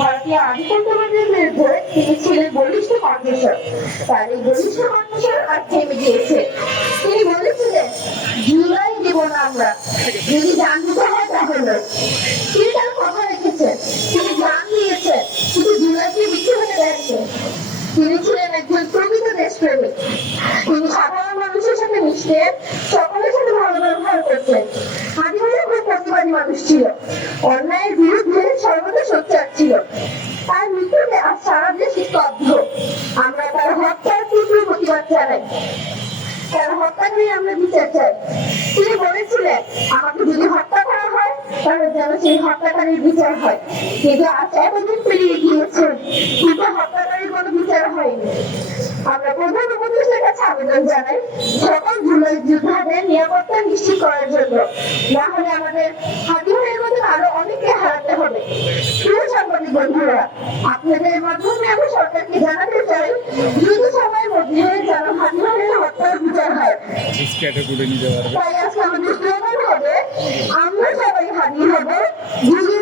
ভারতীয় আধিপত্যবাদের বিরুদ্ধে তিনি ছিলেন বলিষ্ঠ কণ্ঠস্বর। তার এই বলিষ্ঠ কণ্ঠস্বর আর থেমে গিয়েছে। তিনি বলেছিলেন, জুলাই দেব না আমরা, যদি জান দিতে হয় তাহলে। তিনি তার কথা রেখেছেন, তিনি জান দিয়েছেন, শুধু জুলাইকে বিক্রি হতে দেননি। তিনি ছিলেন একজন প্রকৃত দেশপ্রেমিক। তিনি সাধারণ মানুষের সাথে মিশতেন, সকলের সাথে ভালো ব্যবহার করতেন। হাজি ভাই খুব প্রতিবাদী মানুষ ছিল, অন্যায়ের বিরুদ্ধে সর্বদা সোচ্চার ছিল। তার মৃত্যুতে আজ সারা দেশ স্তব্ধ। আমরা তার হত্যার তীব্র প্রতিবাদ জানাই। তার হত্যা নিয়ে আমরা বিচার চাই। তিনি বলেছিলেন, আমাকে যদি হত্যা করা হয় তাহলে যেন সেই হত্যাকারীর বিচার হয়। কিন্তু আজ এতদিন পেরিয়ে গিয়েছে, কিন্তু হত্যাকারীর কোনো বিচার হয়নি। আমরা প্রধান উপদেষ্টার কাছে আবেদন জানাই, সকল জুলাই যোদ্ধাদের নিরাপত্তা নিশ্চিত করার জন্য। না হলে আমাদের হাজি ভাইয়ের মতো আরো অনেককে হারাতে হবে। প্রিয় সাংবাদিক বন্ধুরা, আপনাদের মাধ্যমে আমি সরকারকে জানাতে চাই, দ্রুত সময়ের মধ্যে যেন হাজি ভাইয়ের হত্যার বিচার হয়। তাই আজকে আমাদের স্লোগান হবে, আমরা সবাই হাজি হব, যুগে